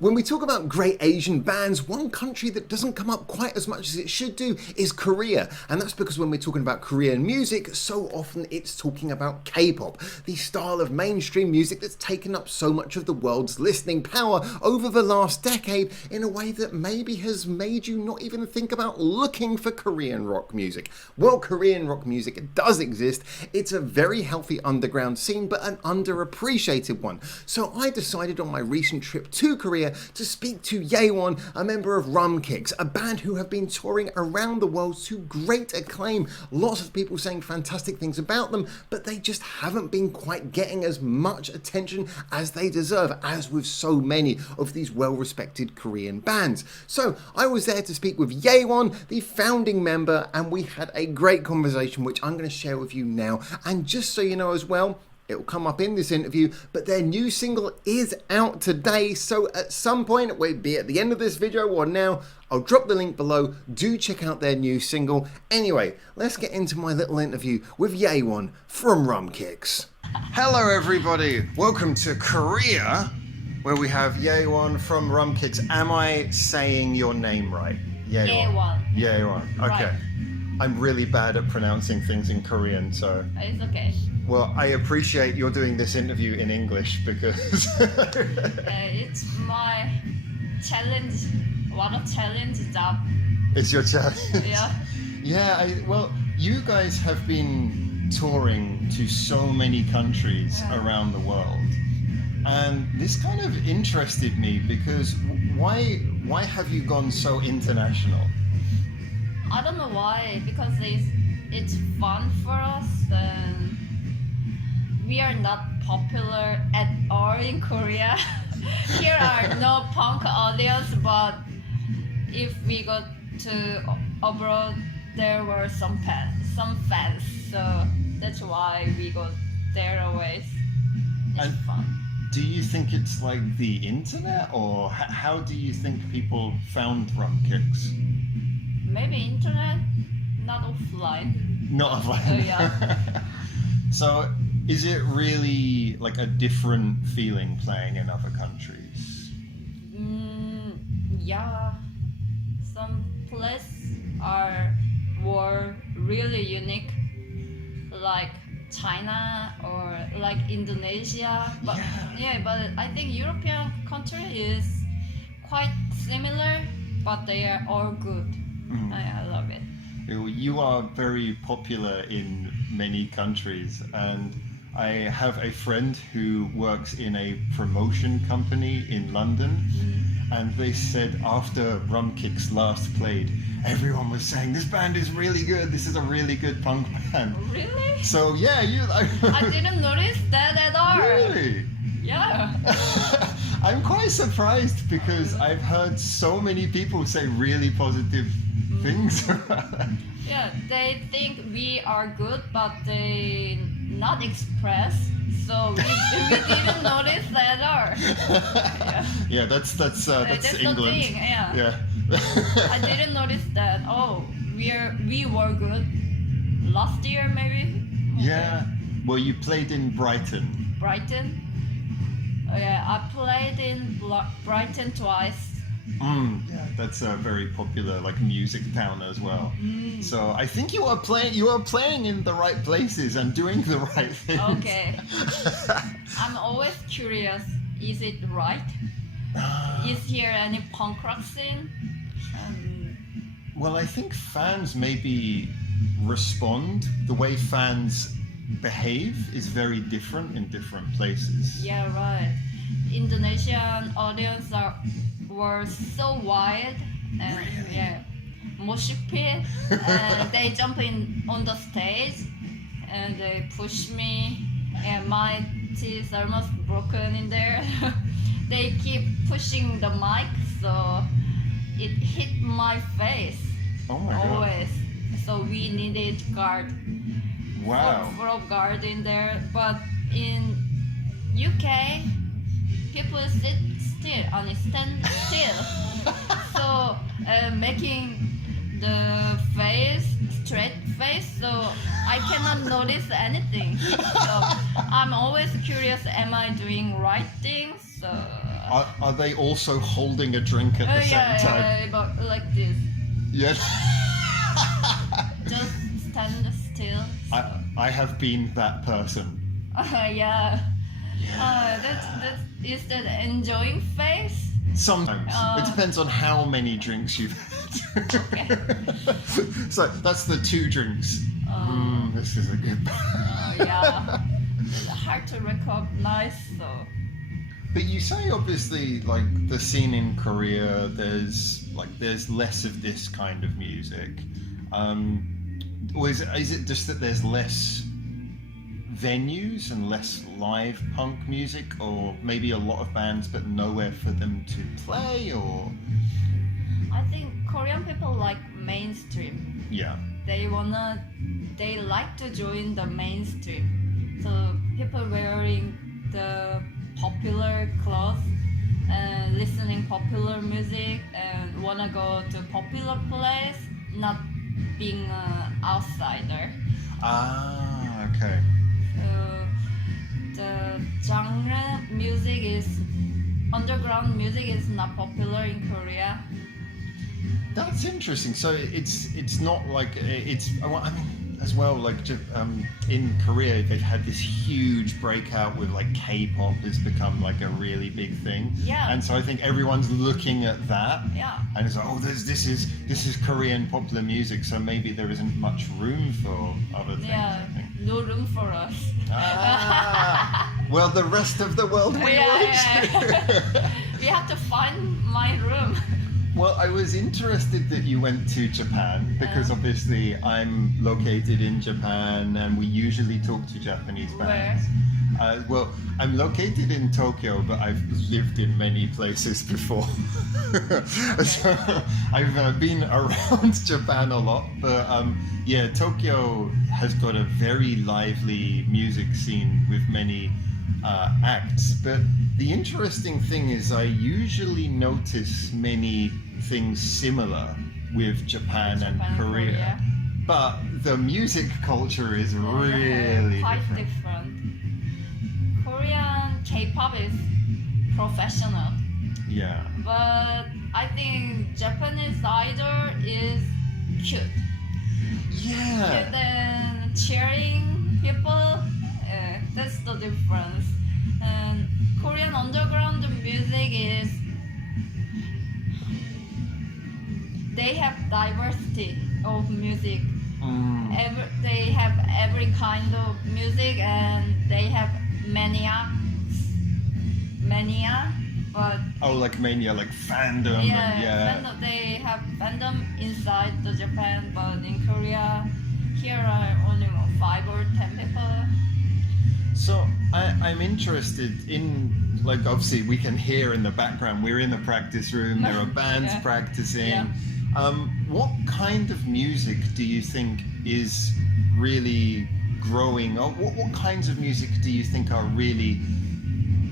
When we talk about great Asian bands, one country that doesn't come up quite as much as it should do is Korea. And that's because when we're talking about Korean music, so often it's talking about K-pop, the style of mainstream music that's taken up so much of the world's listening power over the last decade in a way that maybe has made you not even think about looking for Korean rock music. Well, Korean rock music does exist. It's a very healthy underground scene, but an underappreciated one. So I decided on my recent trip to Korea to speak to Yeawon, a member of RUMKICKS, a band who have been touring around the world to great acclaim. Lots of people saying fantastic things about them, but they just haven't been quite getting as much attention as they deserve, as with so many of these well-respected Korean bands. So I was there to speak with Yeawon, the founding member, and we had a great conversation which I'm going to share with you now. And just so you know as well, it'll come up in this interview, but their new single is out today, so at some point, it will be at the end of this video or now, I'll drop the link below. Do check out their new single. Anyway, let's get into my little interview with Yeawon from RUMKICKS. Hello everybody, welcome to Korea, where we have Yeawon from RUMKICKS. Am I saying your name right? Yeawon. Yeawon, okay. Right. I'm really bad at pronouncing things in Korean, so... It's okay. Well, I appreciate you're doing this interview in English because... It's my challenge, one of challenge job. It's your challenge. Yeah. Yeah, well, you guys have been touring to so many countries around the world. And this kind of interested me because why have you gone so international? I don't know why, because it's fun for us and we are not popular at all in Korea. Here are no punk audience, but if we go to abroad, there were some fans. So that's why we go there always. It's fun. Do you think it's like the internet, or how do you think people found RUMKICKS? Maybe internet, not offline. Not offline. Oh yeah. So, is it really like a different feeling playing in other countries? Yeah. Some places were really unique, like China or like Indonesia. But but I think European country is quite similar, but they are all good. I love it. You are very popular in many countries, and I have a friend who works in a promotion company in London, and they said after RUMKICKS last played, everyone was saying, this band is really good, this is a really good punk band. Really? So yeah, I didn't notice that at all. Really? Yeah. I'm quite surprised because I've heard so many people say really positive things about that. Yeah, they think we are good, but they not express. So we didn't notice that at all. Yeah, that's that's England. The thing, yeah. I didn't notice that. Oh, we were good last year maybe. Okay. Yeah. Well, you played in Brighton. Brighton. Oh, yeah, I played in Brighton twice. Yeah, that's a very popular like music town as well. So I think you are playing in the right places and doing the right things. Okay. I'm always curious, is it right? Is here any punk rock scene? Well, I think fans maybe respond. The way fans behave is very different in different places. Yeah, right. Indonesian audience were so wild and mosh pit, and they jump in on the stage and they push me and my teeth are almost broken in there. They keep pushing the mic, so it hit my face. Oh my God. Always. So we needed guard. Wow. Full of guard in there, but in UK people sit still, only stand still. So making the face straight face, so I cannot notice anything. So I'm always curious, am I doing right things? So Are they also holding a drink at the same time? Yeah, but like this. Yeah. Just stand still. I have been that person. Yeah. That is that enjoying face. Sometimes. It depends on how many drinks you've had. Okay. So that's the 2 drinks. This is a good Yeah. It's hard to recognize, so. But you say obviously like the scene in Korea, there's less of this kind of music. Or is it just that there's less venues and less live punk music, or maybe a lot of bands but nowhere for them to play, or? I think Korean people like mainstream. Yeah. They like to join the mainstream. So people wearing the popular clothes and listening popular music and wanna go to popular place, not being an outsider. Ah, okay. So the genre music underground music is not popular in Korea. That's interesting. So it's not like it's. I mean, as well, like in Korea, they've had this huge breakout with like K-pop has become like a really big thing. Yeah. And so I think everyone's looking at that. Yeah. And it's like, oh, this is Korean popular music. So maybe there isn't much room for other things. Yeah. I think. No room for us. Well, the rest of the world we We have to find my room. Well, I was interested that you went to Japan because obviously I'm located in Japan and we usually talk to Japanese bands. Well, I'm located in Tokyo, but I've lived in many places before. So I've been around Japan a lot, but yeah, Tokyo has got a very lively music scene with many acts. But the interesting thing is I usually notice many things similar with Japan and Korea. But the music culture is really quite different. Korean K-pop is professional. Yeah. But I think Japanese idol is cute. Yeah. Cute and cheering people. That's the difference. And Korean underground music is they have diversity of music. They have every kind of music and they have mania, but like mania, like fandom. Fandom, they have fandom inside the Japan, but in Korea, here are only 5 or 10 people. So I'm interested in, like, obviously we can hear in the background, we're in the practice room, there are bands practicing. Yeah. What kind of music do you think is really growing? Or what kinds of music do you think are really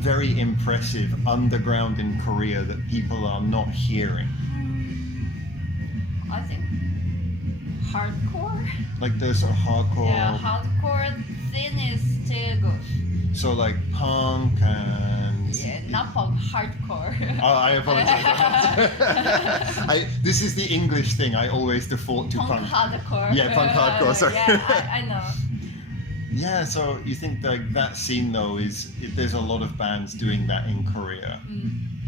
very impressive underground in Korea that people are not hearing? I think hardcore. Like those are hardcore. Yeah, hardcore scene is still good. So like punk and. Yeah, not punk, hardcore. Oh, I apologize. This is the English thing. I always default to punk. Hardcore. Yeah, punk hardcore. Sorry. Yeah, I know. Yeah, so you think that scene though there's a lot of bands doing that in Korea,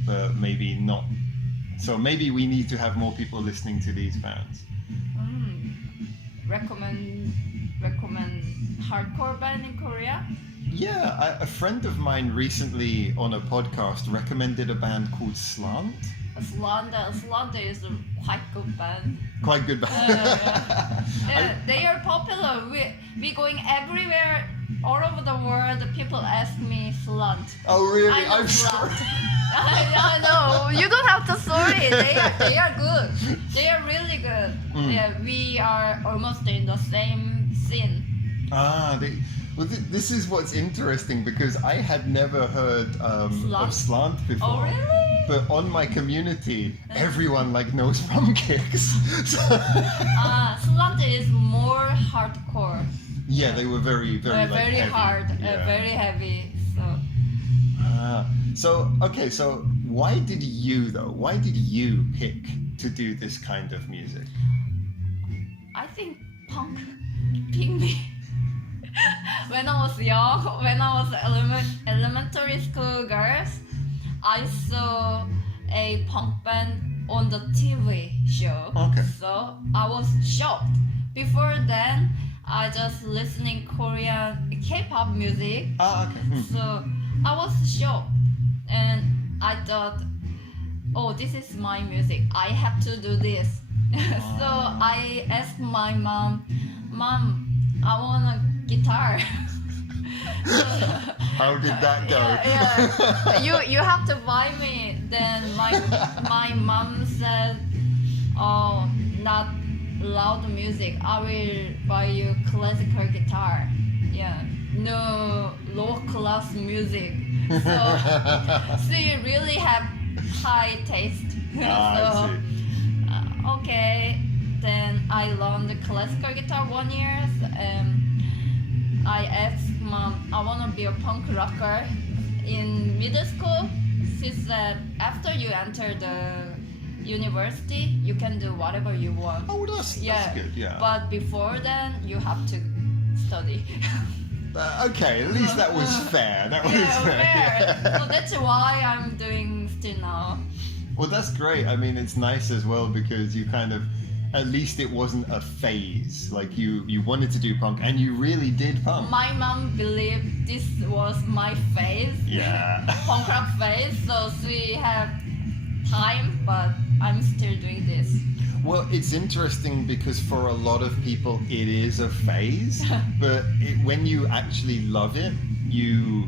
but maybe not. So maybe we need to have more people listening to these bands. Recommend hardcore band in Korea? Yeah, a friend of mine recently on a podcast recommended a band called Slant. Slant is a quite good band. Quite good band. Yeah, they are popular. We going everywhere, all over the world. People ask me Slant. Oh really? I'm sorry. I know. You don't have to sorry. They are good. They are really good. Yeah, we are almost in the same scene. This is what's interesting because I had never heard of Slant before. Oh really? But on my community, everyone knows RUMKICKS. Slant is more hardcore. Yeah, they were very very heavy. hard, Yeah. very heavy. So why did you pick to do this kind of music? I think punk picked me. When I was young, when I was elementary school girls, I saw a punk band on the TV show. Okay. So I was shocked. Before then, I just listening Korean K-pop music. Okay. So I was shocked, and I thought, oh, this is my music. I have to do this. So I asked my mom, I want a guitar. How did that go? Yeah. You have to buy me. Then my mom said, oh, not loud music. I will buy you classical guitar. Yeah, no low class music. So you really have high taste. I see. Okay. Then I learned the classical guitar 1 year. I asked mom, I want to be a punk rocker. In middle school, she said, after you enter the university, you can do whatever you want. Oh, that's good, yeah. But before then, you have to study. Okay, at least that was fair. That was fair. Yeah. So that's why I'm doing still now. Well, that's great. I mean, it's nice as well because you kind of, at least it wasn't a phase. Like you wanted to do punk and you really did punk. My mom believed this was my phase. Yeah. Punk rock phase. So she had time, but I'm still doing this. Well, it's interesting because for a lot of people it is a phase, but when you actually love it, you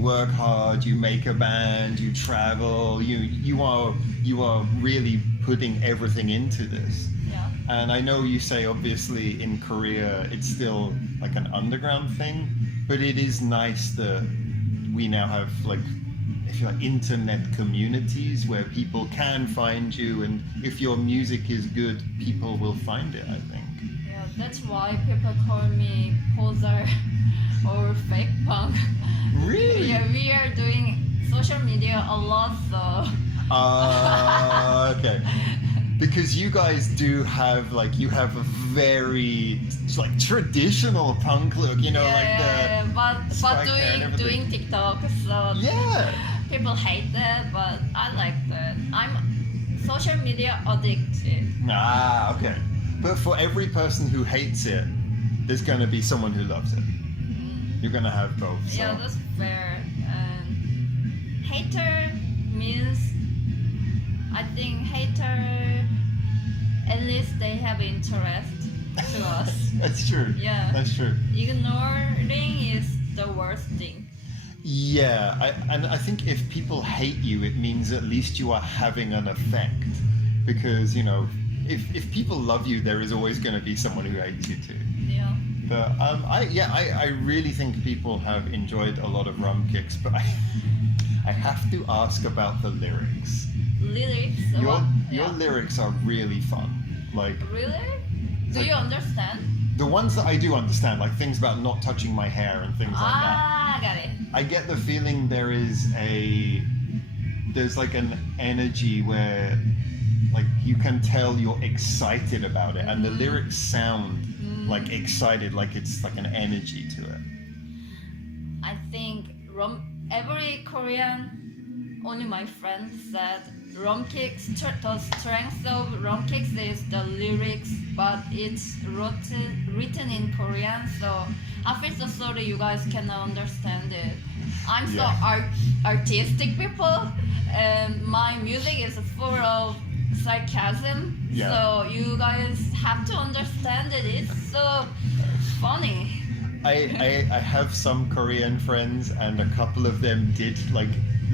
work hard, you make a band, you travel, you are really putting everything into this. Yeah. And I know you say obviously in Korea it's still like an underground thing, but it is nice that we now have like, if you like, internet communities where people can find you, and if your music is good, people will find it, I think. Yeah, that's why people call me poser or fake punk. Really? Yeah, we are doing social media a lot, so. Okay. Because you guys do have you have a very traditional punk look, but doing TikTok, so yeah. People hate that, but I like that. I'm social media addicted. Ah, okay. But for every person who hates it, there's gonna be someone who loves it. Mm-hmm. You're gonna have both. So. Yeah, that's fair. And hater means, I think hater, at least they have interest to us. That's true. Yeah. That's true. Ignoring is the worst thing. Yeah, I think if people hate you, it means at least you are having an effect. Because, if people love you, there is always going to be someone who hates you too. Yeah. But I really think people have enjoyed a lot of RUMKICKS, but I have to ask about the lyrics. Lyrics? Your lyrics are really fun. Really? Do you understand? The ones that I do understand, like things about not touching my hair and things like that. Ah, got it. I get the feeling there's like an energy where you can tell you're excited about it, and the lyrics sound like excited, like it's like an energy to it. I think every Korean, only my friend said RUMKICKS, the strength of RUMKICKS is the lyrics, but it's written in Korean, so I feel so sorry you guys cannot understand it. I'm so artistic people, and my music is full of sarcasm, so you guys have to understand it. It's so funny. I have some Korean friends, and a couple of them did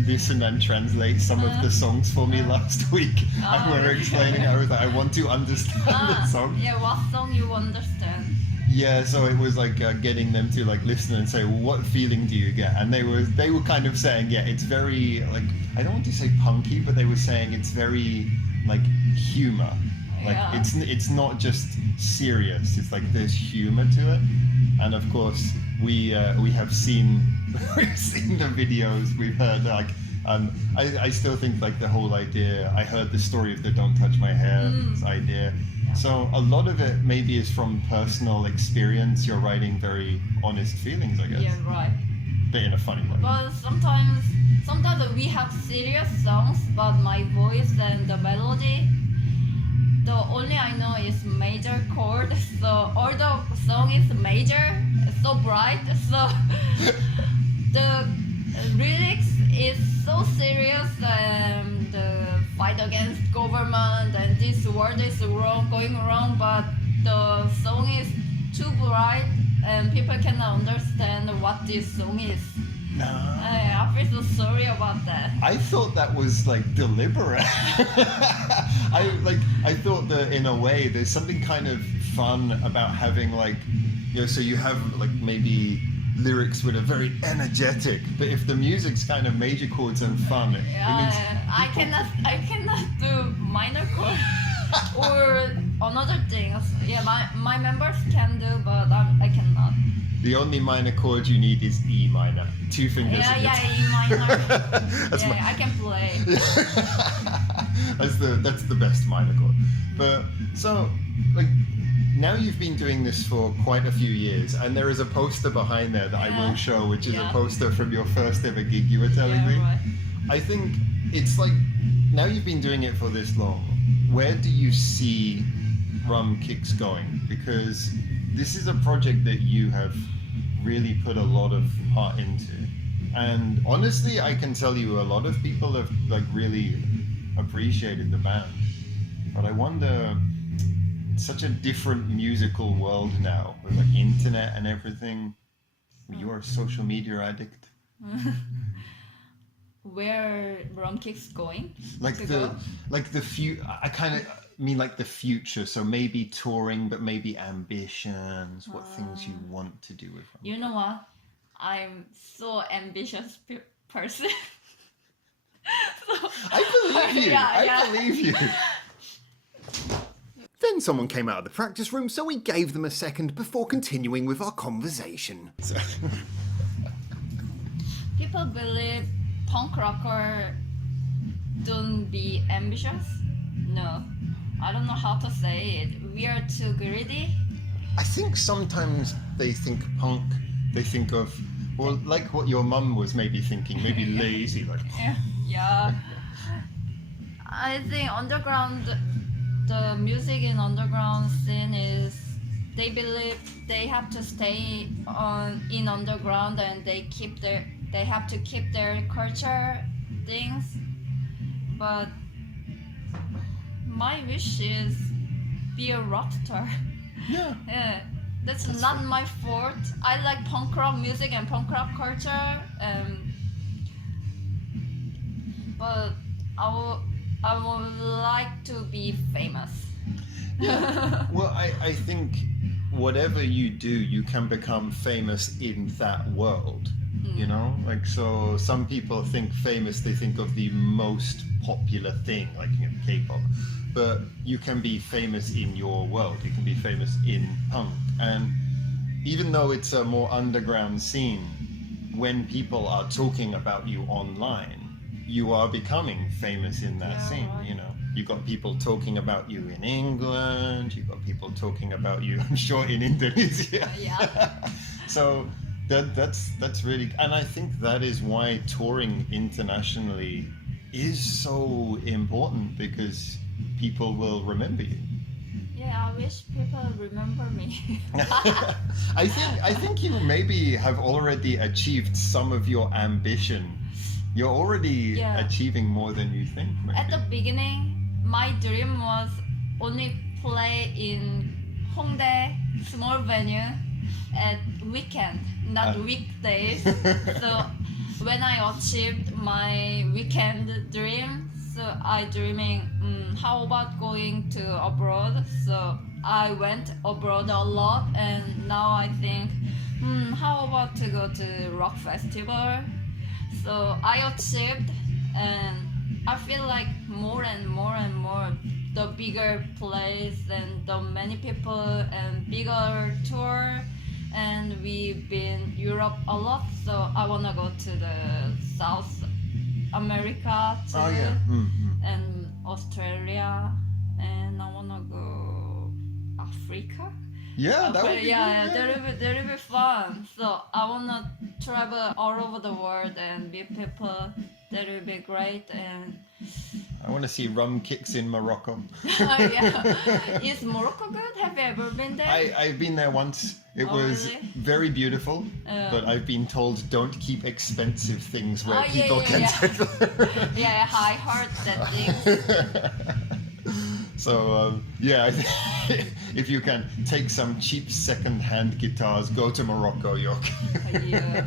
listen and translate some of the songs for me last week, and we were explaining. I was like, I want to understand the song. Yeah, what song you understand? Yeah, so it was getting them to listen and say, well, what feeling do you get? And they were kind of saying, yeah, it's very I don't want to say punky, but they were saying it's very humor. It's not just serious. It's there's humor to it. And of course, we have seen we've seen the videos. We've heard I still think like the whole idea, I heard the story of the Don't Touch My Hair idea. So a lot of it maybe is from personal experience. You're writing very honest feelings, I guess. Yeah, right. But in a funny way. But sometimes we have serious songs, but my voice and the melody, the only I know is major chord. So all the song is major, so bright. So the lyrics is so serious, and the fight against government and this world is going wrong. But the song is too bright, and people cannot understand what this song is. No. I feel so sorry about that. I thought that was like deliberate. I thought that in a way there's something kind of fun about having like, you know, so you have like maybe lyrics that are very energetic, but if the music's kind of major chords and fun, it means I cannot do minor chord or another things. Yeah, my members can do, but I cannot. the only minor chord you need is E minor. 2 fingers. Yeah, E minor. That's yeah, I can play. that's the best minor chord. But so like now you've been doing this for quite a few years, and there is a poster behind there that I will show, which is a poster from your first ever gig you were telling me. Right. I think it's like, now you've been doing it for this long, where do you see RUMKICKS going? Because this is a project that you have really put a lot of heart into. And honestly, I can tell you a lot of people have like really appreciated the band. But I wonder, it's such a different musical world now with like internet and everything. You're a social media addict. Where RUMKICKS going? Like I kind of mean like the future. So maybe touring, but maybe ambitions. What things you want to do with RUMKICKS. You know what? I'm so ambitious person. So, I believe you. I believe you. Then someone came out of the practice room, so we gave them a second before continuing with our conversation. People believe punk rocker don't be ambitious. No, I don't know how to say it. We are too greedy. I think sometimes they think punk, they think of, well, like what your mum was maybe thinking, maybe lazy, like. Yeah. I think the music in underground scene is, they believe they have to stay in underground, and they have to keep their culture things. But my wish is be a rock star. Yeah. Yeah, that's not my fault. I like punk rock music and punk rock culture, but I would like to be famous. Yeah. Well, I think whatever you do, you can become famous in that world. You know, like, so some people think famous, they think of the most popular thing, like, you know, K-pop, but you can be famous in your world. You can be famous in punk, and even though it's a more underground scene, when people are talking about you online, you are becoming famous in that scene. Right. You know, you got people talking about you in England, you got people talking about you, I'm sure, in Indonesia. Yeah. So that's really, and I think that is why touring internationally is so important, because people will remember you. Yeah, I wish people remember me. I think you maybe have already achieved some of your ambition. You're already achieving more than you think. Maybe. At the beginning, my dream was only play in Hongdae, small venue, at weekend, not weekdays. So when I achieved my weekend dream, so I dreaming, how about going to abroad? So I went abroad a lot, and now I think, how about to go to rock festival? So I achieved, and I feel like more and more and more, the bigger place and the many people and bigger tour, and we've been Europe a lot. So I wanna go to the south America too, Oh yeah. and Australia, and I wanna go Africa. Yeah, that would be Yeah, good, that will be fun. So I wanna travel all over the world and meet people. That will be great. And I want to see RUMKICKS in Morocco. yeah, is Morocco good? Have you ever been there? I've been there once. It Oh, was really? very beautiful, but I've been told don't keep expensive things where people can take them. Yeah, I heard that thing. So yeah, if you can take some cheap second-hand guitars, go to Morocco. You're okay. Yeah.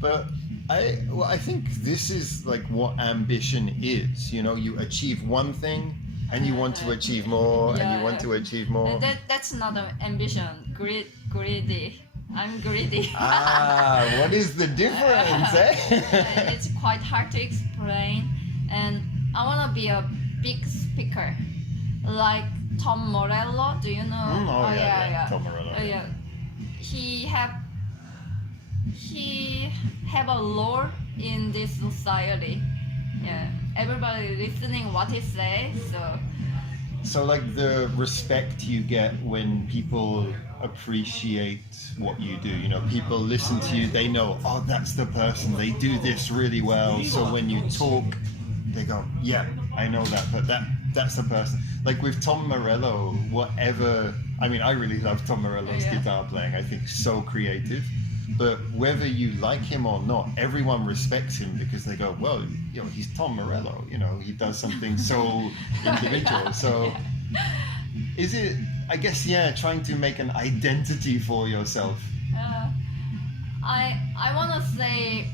But I think this is like what ambition is. You know, you achieve one thing, and you want to achieve more, and you want to achieve more. And that's not an ambition. Greedy. I'm greedy. What is the difference, eh? It's quite hard to explain, and I wanna be a big speaker, like Tom Morello. Do you know? Oh, yeah. Tom Morello. Yeah. He have a role in this society. Yeah. Everybody listening what he says. So like the respect you get when people appreciate what you do, you know, people listen to you, they know, oh, that's the person, they do this really well. So when you talk, they go, yeah, I know that, but that's the person. Like with Tom Morello, whatever, I mean, I really love Tom Morello's guitar playing. I think so creative. But whether you like him or not, everyone respects him because they go, well, you know, he's Tom Morello. You know, he does something so individual. So is it, I guess, yeah, trying to make an identity for yourself? I want to say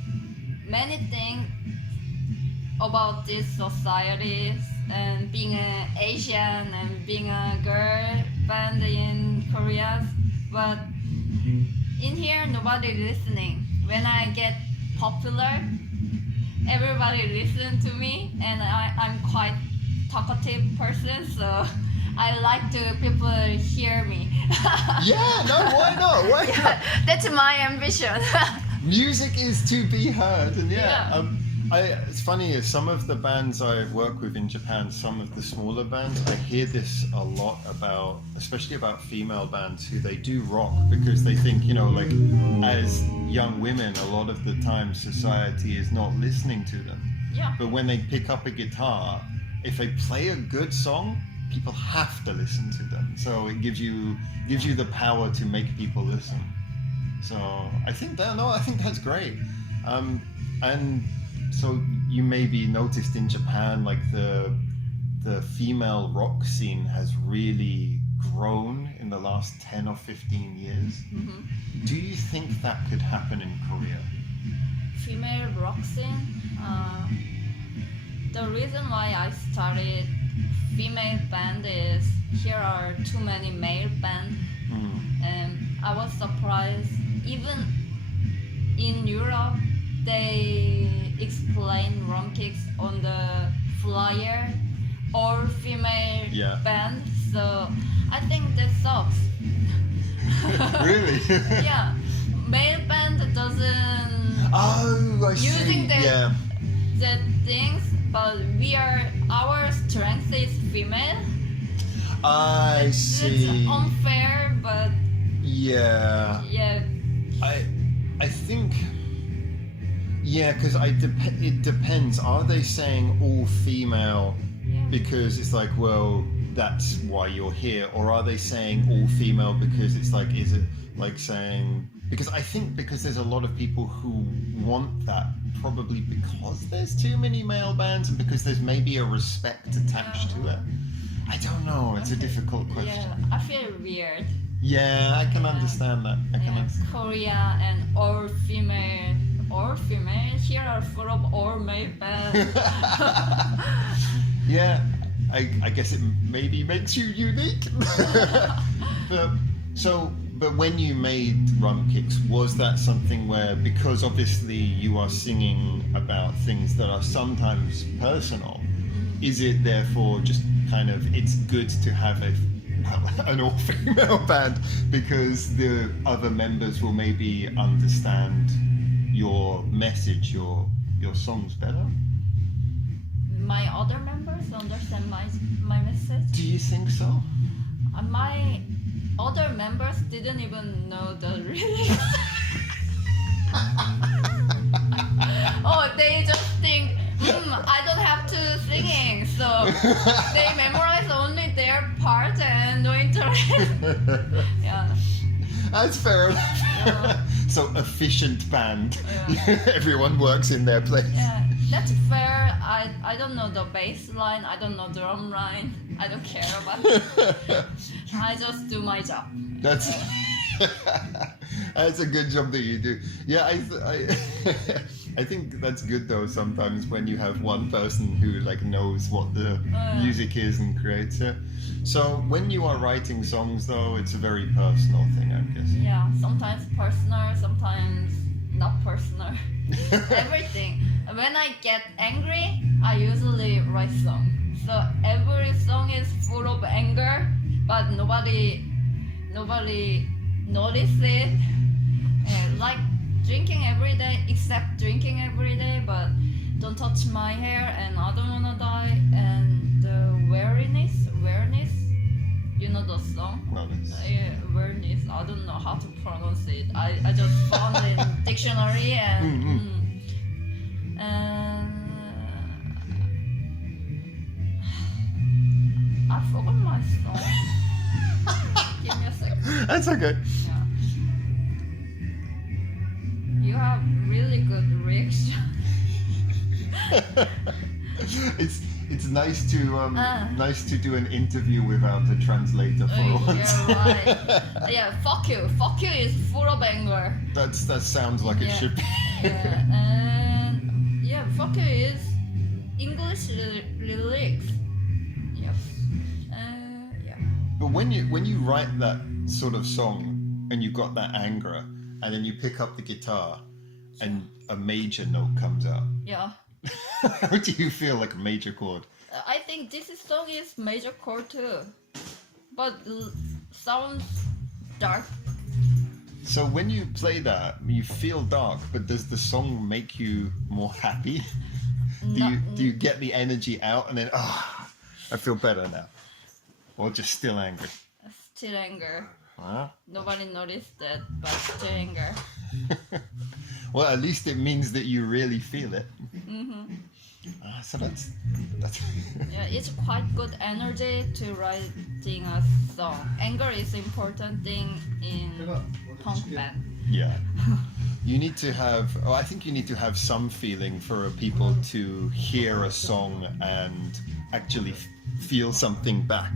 many things about this society and being an Asian and being a girl band in Korea, but in here nobody listening. When I get popular, everybody listen to me, and I'm quite talkative person, so I like to people hear me. Yeah, no, why not? Why not? That's my ambition. Music is to be heard, and it's funny, some of the bands I've worked with in Japan, some of the smaller bands, I hear this a lot about, especially about female bands who they do rock because they think, you know, like as young women, a lot of the time society is not listening to them. Yeah. But when they pick up a guitar, if they play a good song, people have to listen to them. So it gives you the power to make people listen. So I think that's great. And so you maybe noticed in Japan, like the female rock scene has really grown in the last 10 or 15 years. Mm-hmm. Do you think that could happen in Korea? Female rock scene? The reason why I started female band is here are too many male bands, and I was surprised. Even in Europe, they explain RUMKICKS on the flyer, all female band. So I think that sucks. Really? Yeah, male band doesn't using the things, but our strength is female. I see. It's unfair, but yeah. I think. Yeah, because it depends. Are they saying all female because it's like, well, that's why you're here, or are they saying all female because it's like, is it like saying? Because I think because there's a lot of people who want that, probably because there's too many male bands and because there's maybe a respect attached to it. I don't know. It's a difficult question. Yeah, I feel weird. Yeah, I can understand that. I can understand. Korea and all female. Here are full of all male bands. Yeah, I guess it maybe makes you unique. But when you made RUMKICKS, was that something where, because obviously you are singing about things that are sometimes personal, is it therefore just kind of, it's good to have an all-female band because the other members will maybe understand your message, your songs better? My other members understand my message. Do you think so? My other members didn't even know the lyrics. Oh, they just think, I don't have to singing, so they memorize only their part and no interest. Yeah. That's fair enough. Yeah. So efficient band. Yeah. Everyone works in their place. Yeah, that's fair. I don't know the bass line, I don't know drum line. I don't care about it. I just do my job. That's that's a good job that you do. Yeah, I think that's good though. Sometimes when you have one person who like knows what the music is and creates it. So when you are writing songs though, it's a very personal thing, I'm guessing. Yeah, sometimes personal, sometimes not personal. Everything. When I get angry, I usually write song. So every song is full of anger, but nobody notice it. Like drinking every day, except drinking every day, but don't touch my hair and I don't wanna die, and the awareness, you know the song? Wellness. Awareness, I don't know how to pronounce it. I just found it in dictionary and I forgot my song. Give me a second. That's okay. Yeah. You have really good reaction. It's nice to do an interview without a translator for once. You're right. Yeah, fuck you. Fuck you is full of anger. That sounds like it should be. Yeah, and yeah, fuck you is English lyrics. Yes. Yeah. But when you write that sort of song and you got that anger, and then you pick up the guitar, and a major note comes out. Yeah. How do you feel like a major chord? I think this song is major chord too, but sounds dark. So when you play that, you feel dark, but does the song make you more happy? Do you get the energy out and then I feel better now, or just still angry? Still anger. Huh? Nobody noticed that, but still anger. Well, at least it means that you really feel it. So that's Yeah, it's quite good energy to writing a song. Anger is important thing in punk band. yeah. You need to have. Oh, I think you need to have some feeling for people to hear a song and actually feel something back.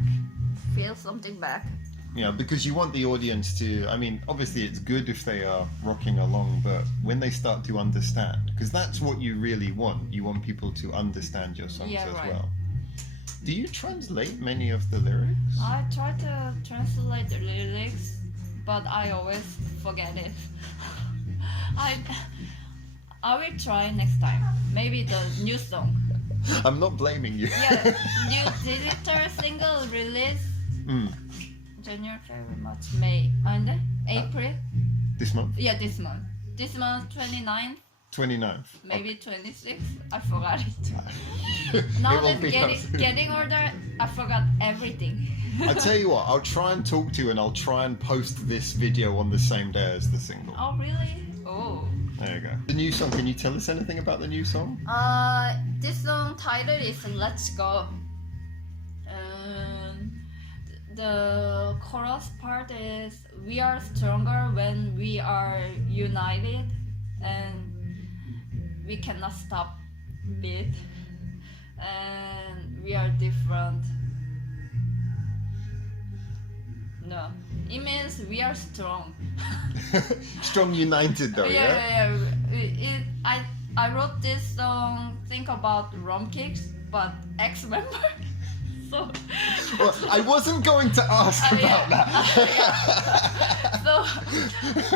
Feel something back. You know, because you want the audience to. I mean, obviously it's good if they are rocking along, but when they start to understand, because that's what you really want. You want people to understand your songs as well. Do you translate many of the lyrics? I try to translate the lyrics, but I always forget it. I will try next time. Maybe the new song. I'm not blaming you. Yeah, new digital single release. January, February, March, May, and April. This month? Yeah, this month. This month, 29th. 29th. Maybe 26th. I forgot it. Now that getting older, I forgot everything. I tell you what, I'll try and talk to you, and I'll try and post this video on the same day as the single. Oh, really? Oh. There you go. The new song. Can you tell us anything about the new song? This song title is "Let's Go." The chorus part is "We are stronger when we are united, and we cannot stop it, and we are different." No, it means we are strong. Strong united though, yeah? I wrote this song, think about RUMKICKS, but ex-member. So Well, I wasn't going to ask about that. So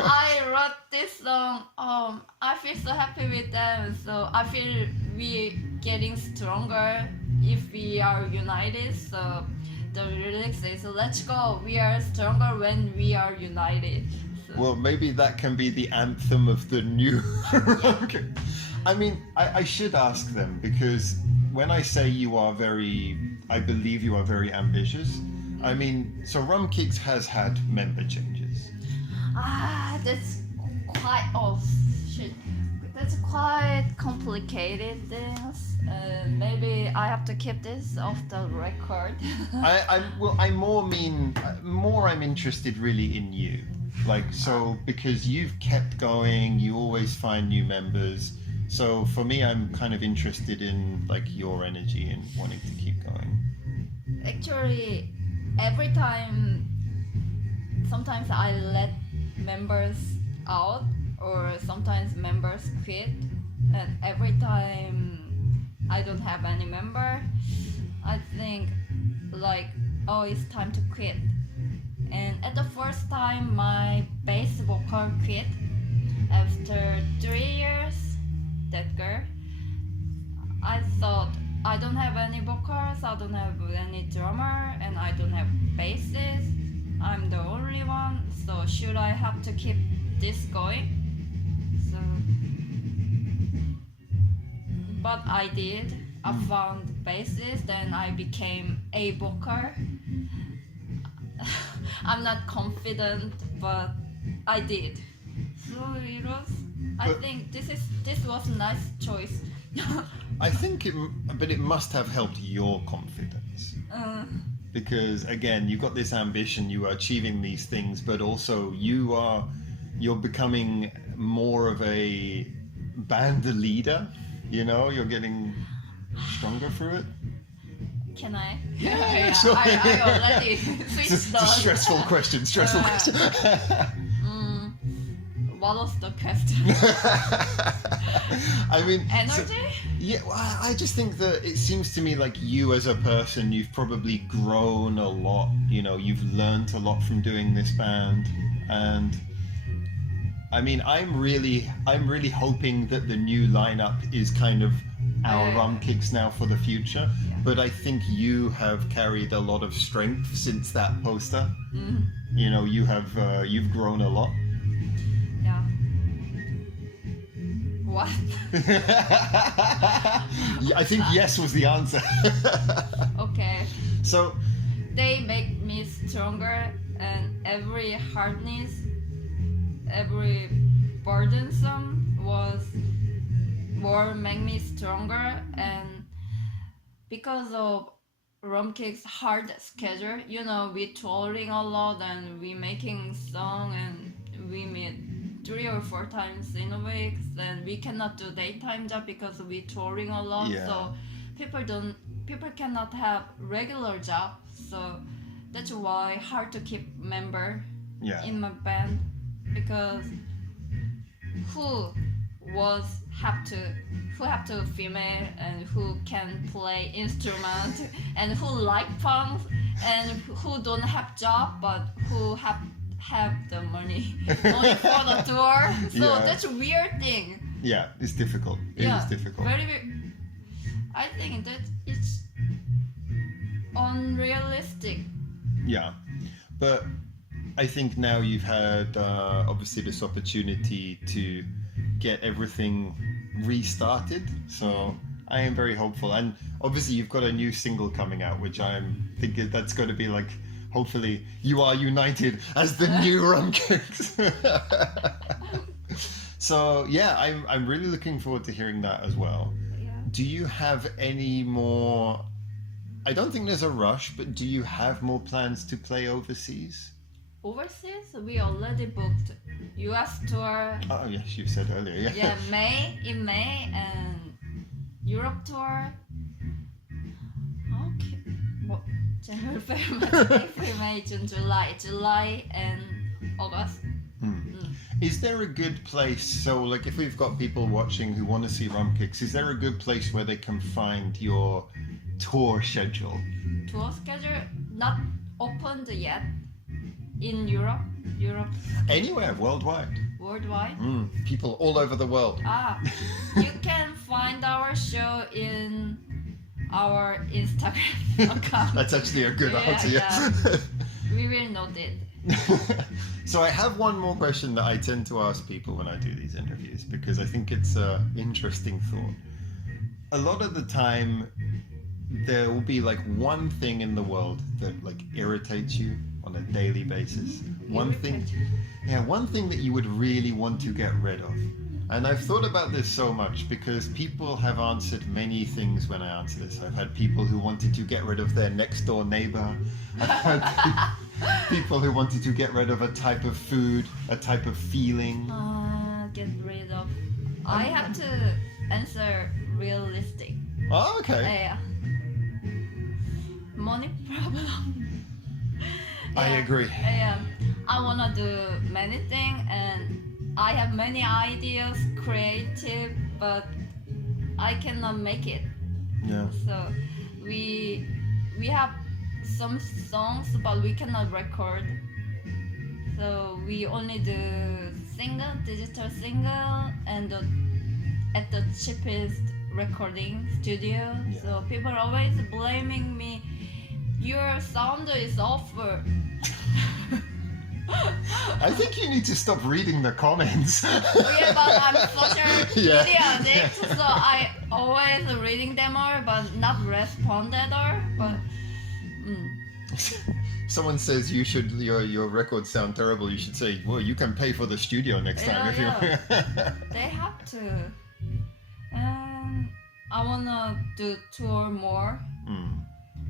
I wrote this song. I feel so happy with them. So I feel we getting stronger if we are united. So the lyrics is "Let's go. We are stronger when we are united." So, Well, maybe that can be the anthem of the new RUMKICKS. I mean, I should ask them, because when I say I believe you are very ambitious. I mean, so RUMKICKS has had member changes. That's quite shit. That's quite complicated things. Maybe I have to keep this off the record. I'm interested really in you. Like, so, because you've kept going, you always find new members. So for me, I'm kind of interested in like your energy and wanting to keep going. Actually, every time, sometimes I let members out, or sometimes members quit, and every time I don't have any member, I think like, oh, it's time to quit. And at the first time, my bass vocal quit after 3 years. That girl, I thought, I don't have any vocals, I don't have any drummer, and I don't have bassist. I'm the only one, so should I have to keep this going? So, but I did. I found bassist, and I became a vocal. I'm not confident, but I did. So it was. I think this was a nice choice. I think but it must have helped your confidence. Because again, you've got this ambition, you are achieving these things, but also you're becoming more of a band leader. You know, you're getting stronger through it. Can I? Yeah, sure. I already switched It's a stressful question. What was the question? I mean, energy? Well, I just think that it seems to me like you as a person, you've probably grown a lot. You know, you've learned a lot from doing this band, and I mean, I'm really hoping that the new lineup is kind of our RUMKICKS now for the future. Yeah. But I think you have carried a lot of strength since that poster. Mm-hmm. You know, you've grown a lot. Yeah. What? I think yes was the answer. Okay. So they make me stronger, and every hardness, every burdensome was more make me stronger. And because of RUMKICKS' hard schedule, you know, we touring a lot and we making song, and we meet 3 or 4 times in a week, and we cannot do daytime job because we touring a lot. Yeah. So people cannot have regular job, so that's why hard to keep member in my band, because who have to female, and who can play instrument, and who like punk, and who don't have job but who have the money only for the tour. So that's a weird thing. Yeah, it's difficult. It is difficult. Very, I think that it's unrealistic. Yeah, but I think now you've had obviously this opportunity to get everything restarted. So I am very hopeful, and obviously you've got a new single coming out, which I'm thinking that's going to be like, hopefully you are united as the new RUMKICKS. So yeah, I'm really looking forward to hearing that as well. Yeah. Do you have any more? I don't think there's a rush, but do you have more plans to play overseas? Overseas, we already booked US tour. Oh yes, you said earlier. Yeah. Yeah, in May, and Europe tour. Okay. What? January, February, April, May, June, July, and August. Is there a good place? So, like, if we've got people watching who want to see RUMKICKS, is there a good place where they can find your tour schedule? Tour schedule not opened yet in Europe. Anywhere worldwide. Worldwide. People all over the world. You can find our show in our Instagram account. That's actually a good answer. Yes. We will note it. So I have one more question that I tend to ask people when I do these interviews, because I think it's an interesting thought. A lot of the time, there will be like one thing in the world that like irritates you on a daily basis. One thing that you would really want to get rid of. And I've thought about this so much because people have answered many things when I answer this. I've had people who wanted to get rid of their next door neighbor. I've had people who wanted to get rid of a type of food, a type of feeling. Get rid of. I have to answer realistic. Oh, okay. Yeah. Money problem. I agree. Yeah. I wanna do many things and I have many ideas, creative, but I cannot make it. Yeah. So we have some songs, but we cannot record. So we only do single, digital single, and at the cheapest recording studio. Yeah. So people are always blaming me. Your sound is awful. I think you need to stop reading the comments. Yeah, but I'm social Yeah. media addict, so I always reading them all, but not responded all. But Someone says your records sound terrible. You should say, well, you can pay for the studio next time if you. They have to. I wanna do tour more,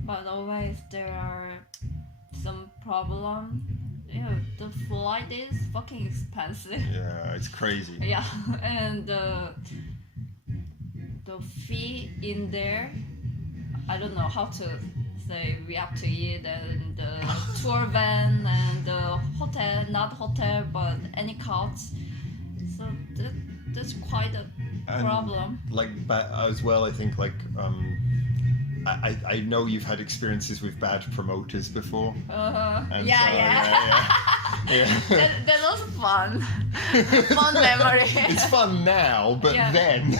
but always there are some problem. Yeah, the flight is fucking expensive. Yeah, it's crazy. Yeah, and the fee in there, I don't know how to say. We have to eat and the tour van and the hotel, not hotel, but any couch. So that's quite a problem. Like as well, I think like I know you've had experiences with bad promoters before. And Yeah. That was fun. Fun memory. It's fun now, but Yeah. then.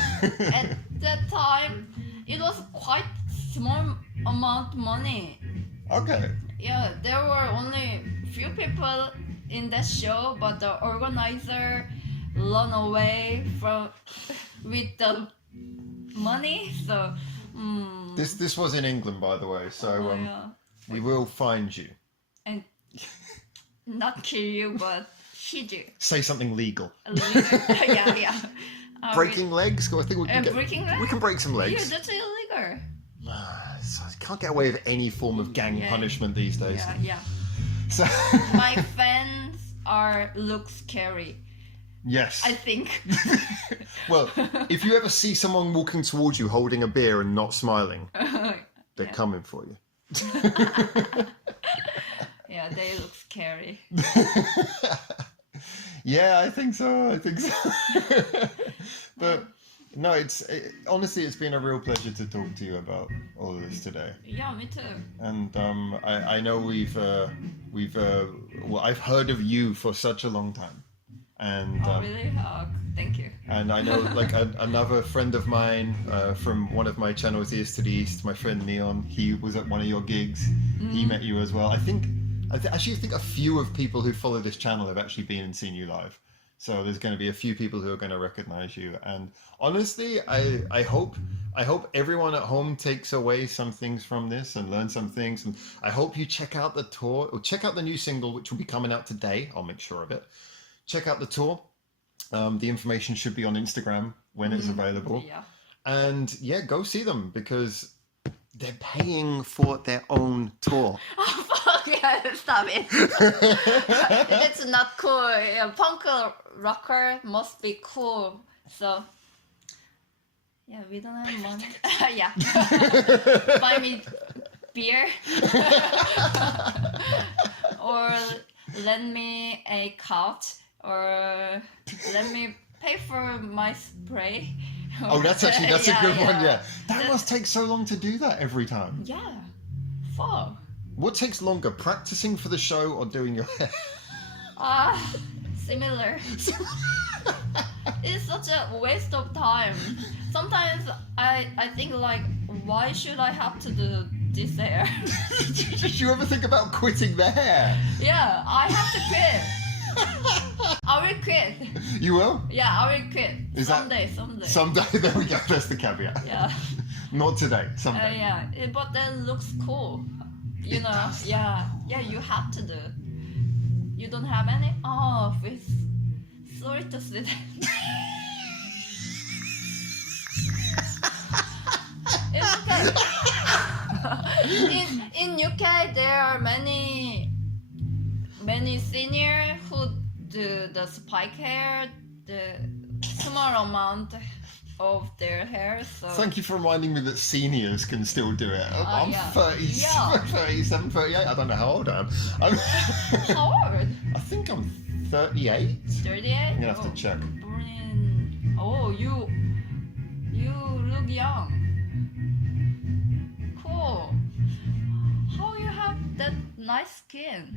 At that time, it was quite small amount money. Okay. Yeah, there were only few people in that show, but the organizer run away with the money. So. This was in England, by the way, so we will find you. And not kill you, but hit you. Say something legal. Yeah. Breaking legs? I think we can breaking legs? We can break some Yeah, legs. that's illegal. So I can't get away with any form of gang punishment these days. Yeah. So My fans look scary. yes. I think. Well, if you ever see someone walking towards you holding a beer and not smiling, they're coming for you. Yeah, they look scary. Yeah, I think so. But no, honestly, it's been a real pleasure to talk to you about all of this today. Yeah, me too. And I know I've heard of you for such a long time. And Really? Thank you. and I know like another friend of mine from one of my channels, Ears to the East, my friend Neon, he was at one of your gigs. He met you as well. I actually think a few of people who follow this channel have actually been and seen you live. So there's going to be a few people who are going to recognize you. And honestly, I hope everyone at home takes away some things from this and learn some things. And I hope you check out the tour or check out the new single, which will be coming out today. I'll make sure of it. Check out the tour. The information should be on Instagram when it's available. Yeah. And yeah, go see them because they're paying for their own tour. Oh, fuck yeah, stop it. It's not cool. Yeah, punk rocker must be cool. So, yeah, we don't have money. Yeah. Buy me beer. Or lend me a couch. Or let me pay for my spray. Oh, that's a good one. Yeah, that That's- must take so long to do that every time. Yeah. Fuck. What takes longer, practicing for the show or doing your hair? Similar. It's such a waste of time. Sometimes I think like, why should I have to do this hair. Did you ever think about quitting the hair? Yeah, I have to quit. I will quit. You will? Yeah, I will quit. Is that- Someday. Someday, there we go, that's the caveat. Yeah. Not today, someday. Yeah, but that looks cool. You know, yeah, you have to do. You don't have any? Oh, sorry to say that. It's okay. In UK, there are many seniors who do the spike hair, the small amount of their hair. So Thank you for reminding me that seniors can still do it. I'm yeah. 30, Yeah. 37, 38. I don't know how old I am. how old? I think I'm 38. 38? I'm gonna have to check. Brilliant. Oh, you look young. Cool. How you have that nice skin?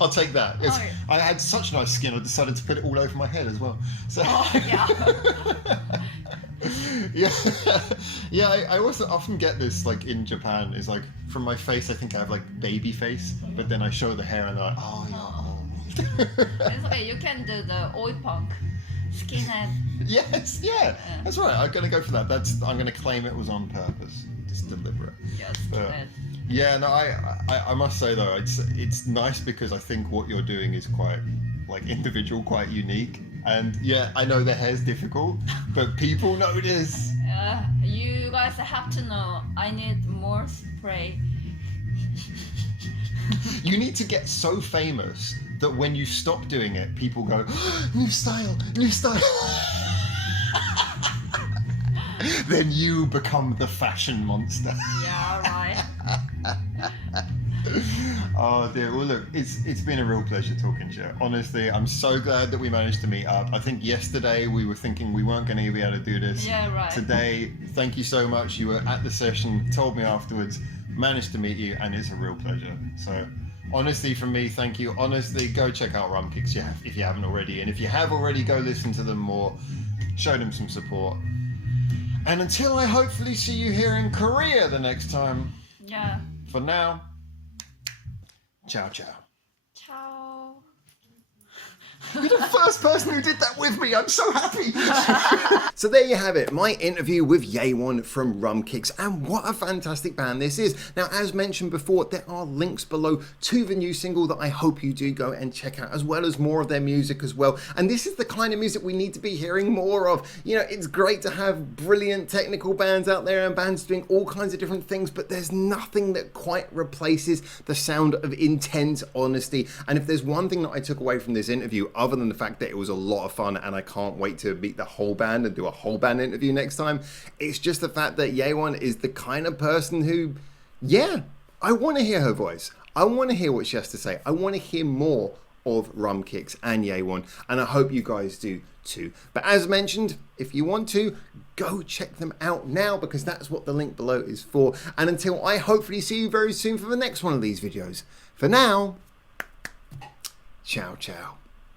I'll take that. Yes, Oh, yeah. I had such nice skin, I decided to put it all over my head as well. So Oh, yeah. yeah. I also often get this, like in Japan, is like from my face I think I have like baby face, but then I show the hair and they're like, oh yeah. It's okay, you can do the oil punk. Skinhead. Yes, yeah, that's right. I'm gonna go for that. I'm gonna claim it was on purpose. It's deliberate. Yeah, skinhead. Yeah, no, I must say though, it's nice because I think what you're doing is quite like individual, quite unique. And yeah, I know the hair's difficult, but people notice. You guys have to know, I need more spray. You need to get so famous that when you stop doing it, people go, oh, new style, new style. Then you become the fashion monster. Yeah, right. Oh dear, well look, it's been a real pleasure talking to you. Honestly, I'm so glad that we managed to meet up. I think yesterday we were thinking we weren't going to be able to do this. Yeah, right. Today, thank you so much. You were at the session, told me afterwards, managed to meet you, and it's a real pleasure. So honestly, from me, thank you. Honestly, go check out RUMKICKS if you haven't already. And if you have already, go listen to them more. Show them some support. And until I hopefully see you here in Korea the next time, Yeah. for now, ciao ciao. Ciao. You're the first person who did that with me. I'm so happy. So there you have it, my interview with Yeawon from RUMKICKS, and what a fantastic band this is. Now, as mentioned before, there are links below to the new single that I hope you do go and check out, as well as more of their music as well. And this is the kind of music we need to be hearing more of. You know, it's great to have brilliant technical bands out there and bands doing all kinds of different things, but there's nothing that quite replaces the sound of intense honesty. And if there's one thing that I took away from this interview, other than the fact that it was a lot of fun and I can't wait to meet the whole band and do a whole band interview next time, it's just the fact that Yeawon is the kind of person who, yeah, I want to hear her voice. I want to hear what she has to say. I want to hear more of RUMKICKS and Yeawon, and I hope you guys do too. But as mentioned, if you want to, go check them out now, because that's what the link below is for. And until I hopefully see you very soon for the next one of these videos, for now, ciao ciao.